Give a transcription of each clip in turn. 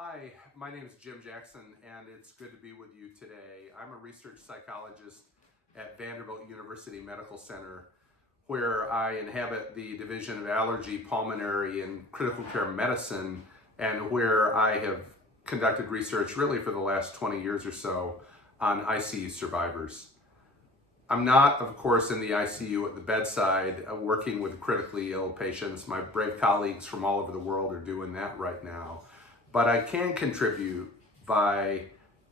Hi, my name is Jim Jackson, and it's good to be with you today. I'm a research psychologist at Vanderbilt University Medical Center, where I inhabit the Division of Allergy, Pulmonary, and Critical Care Medicine, and where I have conducted research really for the last 20 years or so on ICU survivors. I'm not, of course, in the ICU at the bedside working with critically ill patients. My brave colleagues from all over the world are doing that right now. But I can contribute by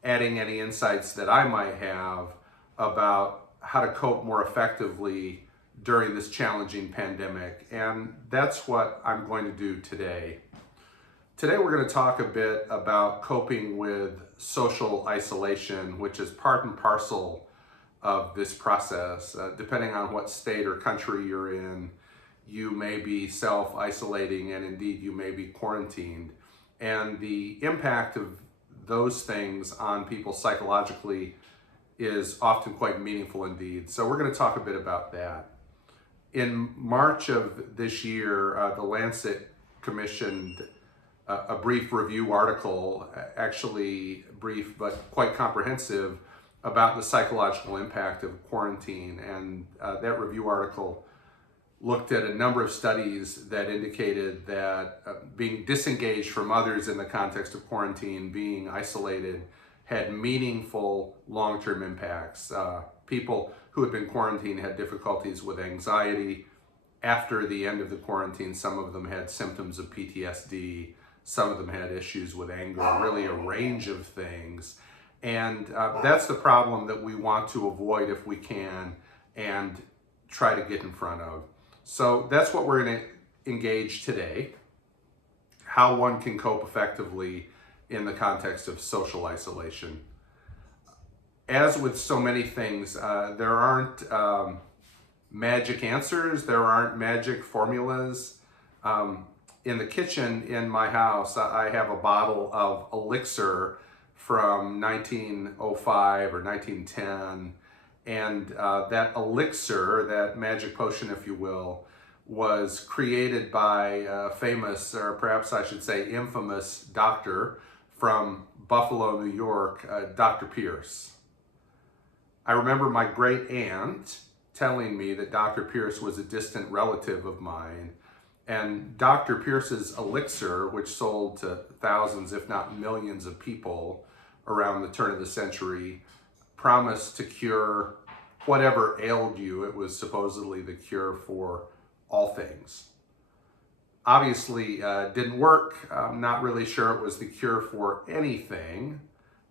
adding any insights that I might have about how to cope more effectively during this challenging pandemic. And that's what I'm going to do today. Today we're going to talk a bit about coping with social isolation, which is part and parcel of this process. Depending on what state or country you're in, you may be self-isolating, and indeed you may be quarantined. And the impact of those things on people psychologically is often quite meaningful indeed. So we're going to talk a bit about that. In March of this year, the Lancet commissioned a brief review article, actually brief but quite comprehensive, about the psychological impact of quarantine. And that review article looked at a number of studies that indicated that being disengaged from others in the context of quarantine, being isolated, had meaningful long-term impacts. People who had been quarantined had difficulties with anxiety. After the end of the quarantine, some of them had symptoms of PTSD. Some of them had issues with anger, really a range of things. And that's the problem that we want to avoid if we can and try to get in front of. So that's what we're going to engage today, how one can cope effectively in the context of social isolation. As with so many things, there aren't magic answers, there aren't magic formulas. In the kitchen in my house, I have a bottle of Elixir from 1905 or 1910. And that elixir, that magic potion, if you will, was created by a famous, or perhaps I should say infamous, doctor from Buffalo, New York, Dr. Pierce. I remember my great aunt telling me that Dr. Pierce was a distant relative of mine. And Dr. Pierce's elixir, which sold to thousands, if not millions of people around the turn of the century, promised to cure whatever ailed you. It was supposedly the cure for all things. Obviously, didn't work. I'm not really sure it was the cure for anything.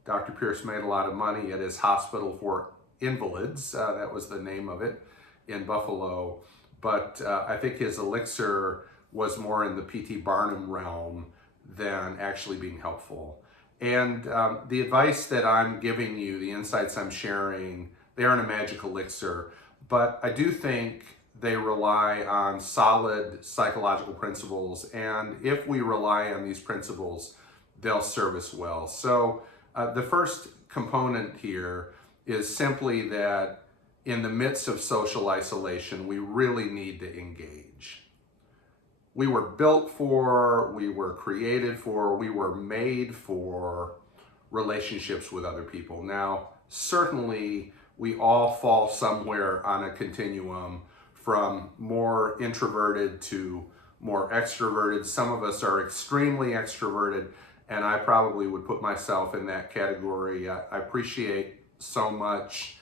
Dr. Pierce made a lot of money at his hospital for invalids. That was the name of it in Buffalo. But I think his elixir was more in the P.T. Barnum realm than actually being helpful. And the advice that I'm giving you, the insights I'm sharing, they aren't a magic elixir, but I do think they rely on solid psychological principles. And if we rely on these principles, they'll serve us well. So the first component here is simply that in the midst of social isolation, we really need to engage. We were built for, we were created for, we were made for relationships with other people. Now, certainly we all fall somewhere on a continuum from more introverted to more extroverted. Some of us are extremely extroverted, and I probably would put myself in that category. I appreciate so much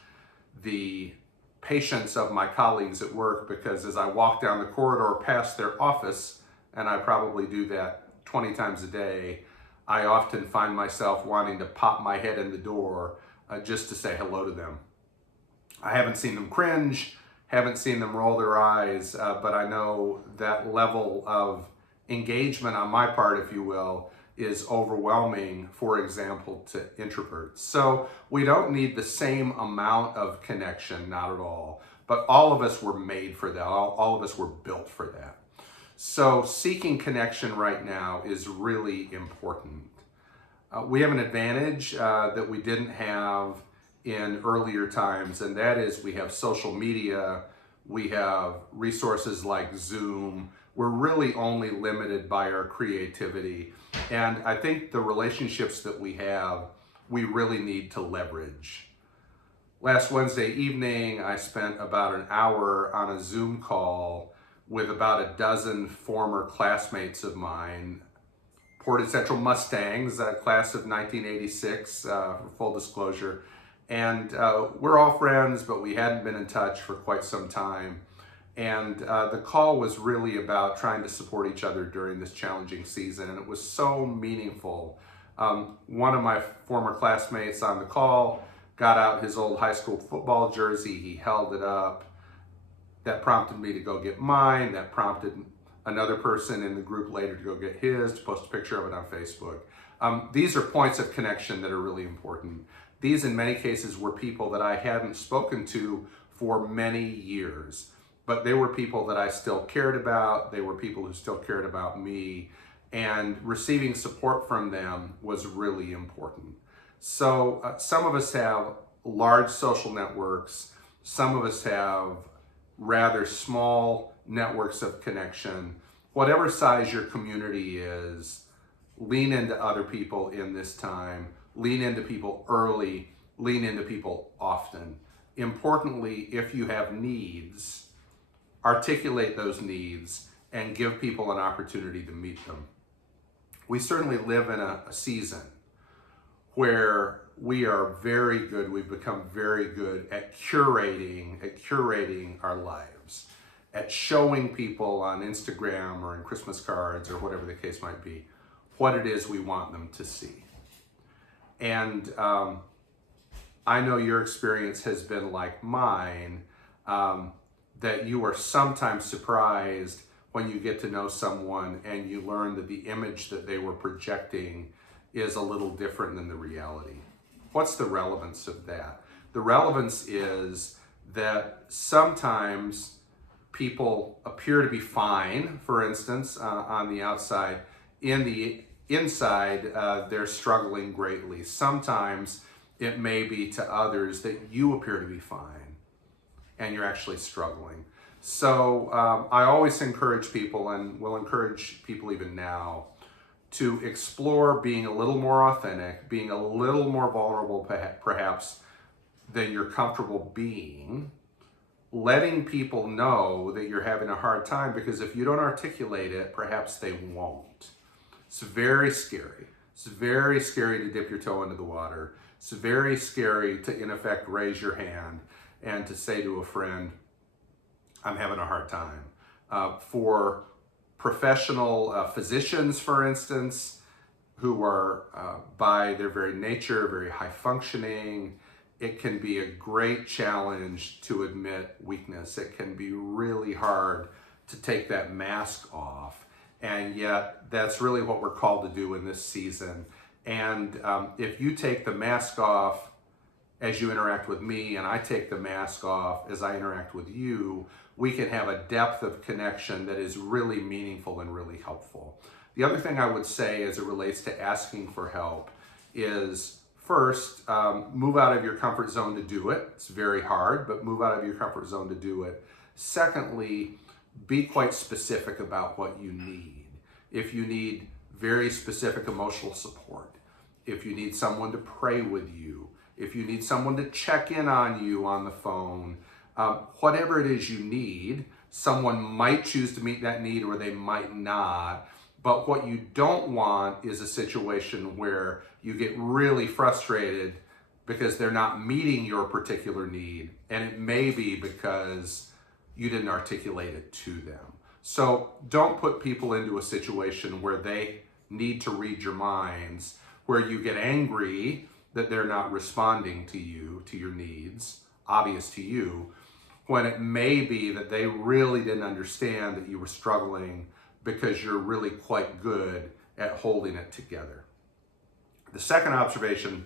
the patience of my colleagues at work, because as I walk down the corridor past their office, and I probably do that 20 times a day, I often find myself wanting to pop my head in the door just to say hello to them. I haven't seen them cringe, haven't seen them roll their eyes, but I know that level of engagement on my part, if you will, is overwhelming, for example, to introverts. So we don't need the same amount of connection, not at all. But all of us were made for that. All of us were built for that. So seeking connection right now is really important. We have an advantage that we didn't have in earlier times, and that is we have social media, we have resources like Zoom, we're really only limited by our creativity. And I think the relationships that we have, we really need to leverage. Last Wednesday evening, I spent about an hour on a Zoom call with about a dozen former classmates of mine, Portage Central Mustangs, class of 1986, for full disclosure. And we're all friends, but we hadn't been in touch for quite some time. And the call was really about trying to support each other during this challenging season, and it was so meaningful. One of my former classmates on the call got out his old high school football jersey, he held it up. That prompted me to go get mine, that prompted another person in the group later to go get his, to post a picture of it on Facebook. These are points of connection that are really important. These, in many cases, were people that I hadn't spoken to for many years. But they were people that I still cared about. They were people who still cared about me. And receiving support from them was really important. So some of us have large social networks. Some of us have rather small networks of connection. Whatever size your community is, lean into other people in this time. Lean into people early. Lean into people often. Importantly, if you have needs, articulate those needs and give people an opportunity to meet them. We certainly live in a season where we are very good, we've become very good at curating our lives, at showing people on Instagram or in Christmas cards or whatever the case might be, what it is we want them to see. And I know your experience has been like mine, that you are sometimes surprised when you get to know someone and you learn that the image that they were projecting is a little different than the reality. What's the relevance of that? The relevance is that sometimes people appear to be fine, for instance, on the outside. In the inside, they're struggling greatly. Sometimes it may be to others that you appear to be fine and you're actually struggling. So I always encourage people, and will encourage people even now, to explore being a little more authentic, being a little more vulnerable perhaps than you're comfortable being, letting people know that you're having a hard time, because if you don't articulate it, perhaps they won't. It's very scary. It's very scary to dip your toe into the water. It's very scary to, in effect, raise your hand and to say to a friend, I'm having a hard time. For professional physicians, for instance, who are by their very nature, very high functioning, it can be a great challenge to admit weakness. It can be really hard to take that mask off. And yet that's really what we're called to do in this season. And if you take the mask off as you interact with me, and I take the mask off as I interact with you, we can have a depth of connection that is really meaningful and really helpful. The other thing I would say as it relates to asking for help is, first, move out of your comfort zone to do it. It's very hard, but move out of your comfort zone to do it. Secondly, be quite specific about what you need. If you need very specific emotional support, if you need someone to pray with you, if you need someone to check in on you on the phone, whatever it is you need, someone might choose to meet that need or they might not. But what you don't want is a situation where you get really frustrated because they're not meeting your particular need. And it may be because you didn't articulate it to them. So don't put people into a situation where they need to read your minds, where you get angry that they're not responding to you, to your needs, obvious to you, when it may be that they really didn't understand that you were struggling because you're really quite good at holding it together. The second observation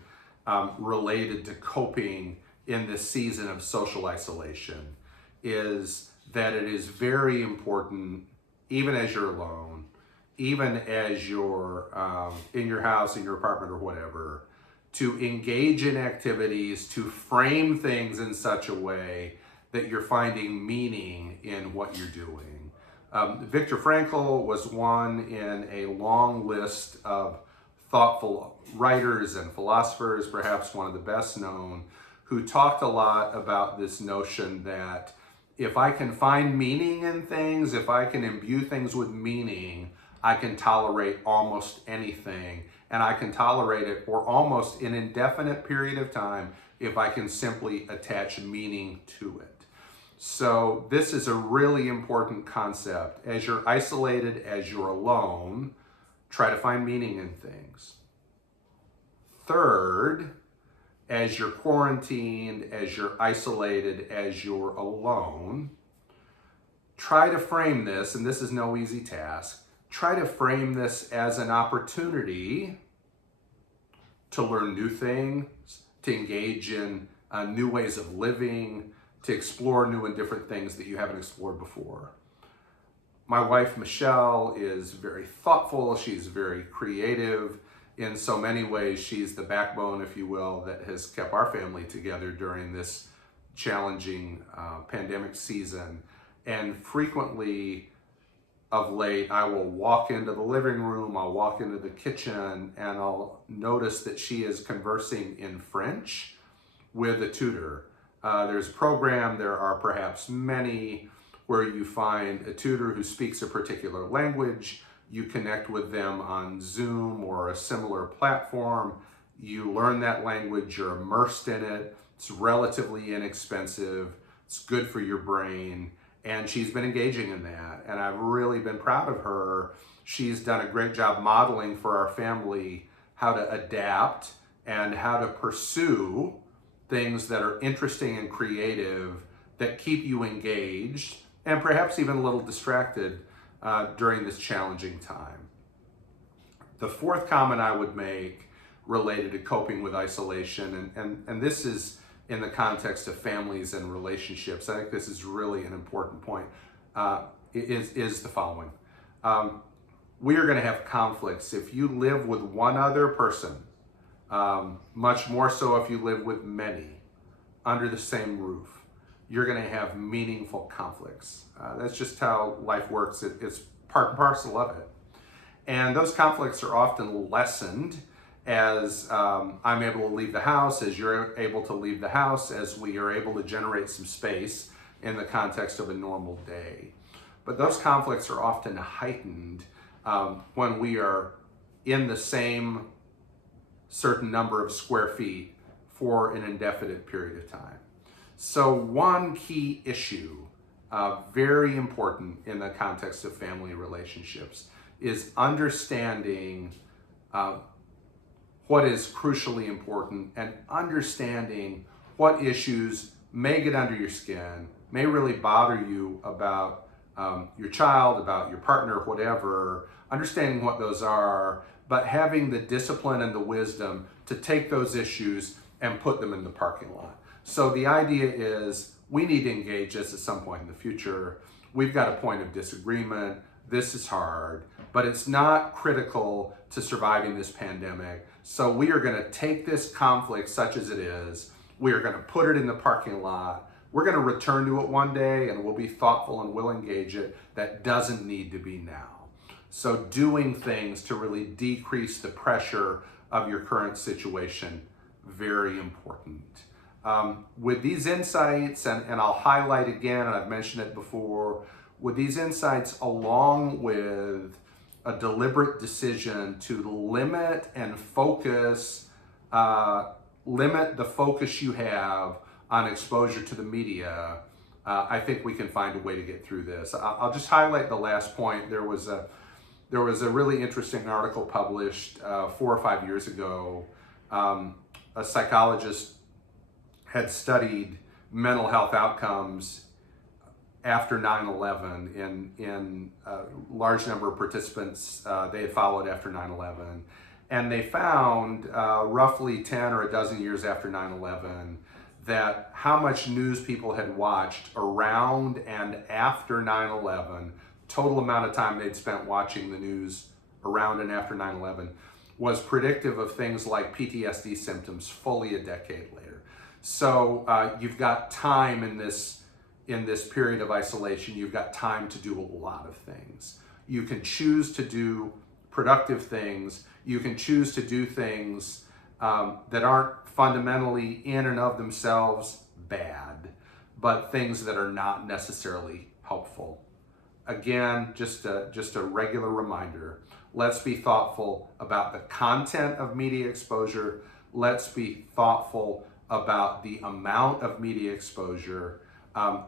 related to coping in this season of social isolation is that it is very important, even as you're alone, even as you're in your house, in your apartment or whatever, to engage in activities, to frame things in such a way that you're finding meaning in what you're doing. Viktor Frankl was one in a long list of thoughtful writers and philosophers, perhaps one of the best known, who talked a lot about this notion that if I can find meaning in things, if I can imbue things with meaning, I can tolerate almost anything. And I can tolerate it for almost an indefinite period of time if I can simply attach meaning to it. So this is a really important concept. As you're isolated, as you're alone, try to find meaning in things. Third, as you're quarantined, as you're isolated, as you're alone, try to frame this, and this is no easy task, try to frame this as an opportunity to learn new things, to engage in new ways of living, to explore new and different things that you haven't explored before. My wife, Michelle, is very thoughtful. She's very creative. In so many ways, she's the backbone, if you will, that has kept our family together during this challenging pandemic season. And frequently of late, I will walk into the living room, I'll walk into the kitchen, and I'll notice that she is conversing in French with a tutor. There's a program, there are perhaps many, where you find a tutor who speaks a particular language, you connect with them on Zoom or a similar platform, you learn that language, you're immersed in it, it's relatively inexpensive, it's good for your brain, and she's been engaging in that, and I've really been proud of her. She's done a great job modeling for our family how to adapt and how to pursue things that are interesting and creative that keep you engaged and perhaps even a little distracted during this challenging time. The fourth comment I would make related to coping with isolation, and this is in the context of families and relationships, I think this is really an important point, is the following. We are going to have conflicts if you live with one other person, much more so if you live with many under the same roof. You're going to have meaningful conflicts. That's just how life works. It's part and parcel of it. And those conflicts are often lessened as I'm able to leave the house, as you're able to leave the house, as we are able to generate some space in the context of a normal day. But those conflicts are often heightened when we are in the same certain number of square feet for an indefinite period of time. So one key issue, very important in the context of family relationships, is understanding what is crucially important and understanding what issues may get under your skin, may really bother you about your child, about your partner, whatever, understanding what those are, but having the discipline and the wisdom to take those issues and put them in the parking lot. So the idea is we need to engage this at some point in the future. We've got a point of disagreement. This is hard, but it's not critical to surviving this pandemic. So we are going to take this conflict such as it is. We are going to put it in the parking lot. We're going to return to it one day and we'll be thoughtful and we'll engage it. That doesn't need to be now. So doing things to really decrease the pressure of your current situation, very important. With these insights, and I'll highlight again, and I've mentioned it before, with these insights along with a deliberate decision to limit and focus, limit the focus you have on exposure to the media, I think we can find a way to get through this. I'll just highlight the last point. There was a really interesting article published 4 or 5 years ago. A psychologist had studied mental health outcomes after 9/11 in a large number of participants they had followed after 9/11. And they found roughly 10 or a dozen years after 9/11 that how much news people had watched around and after 9/11, total amount of time they'd spent watching the news around and after 9/11, was predictive of things like PTSD symptoms fully a decade later. So you've got time in this in this period of isolation, you've got time to do a lot of things. You can choose to do productive things. You can choose to do things that aren't fundamentally in and of themselves bad, but things that are not necessarily helpful. Again, just a regular reminder. Let's be thoughtful about the content of media exposure. Let's be thoughtful about the amount of media exposure.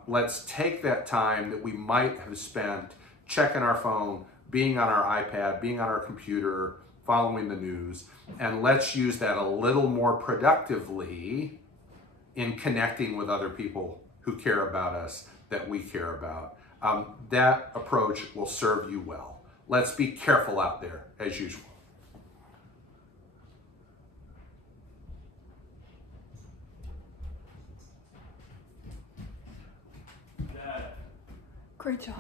Let's take that time that we might have spent checking our phone, being on our iPad, being on our computer, following the news, and let's use that a little more productively in connecting with other people who care about us, that we care about. That approach will serve you well. Let's be careful out there, as usual. Great job.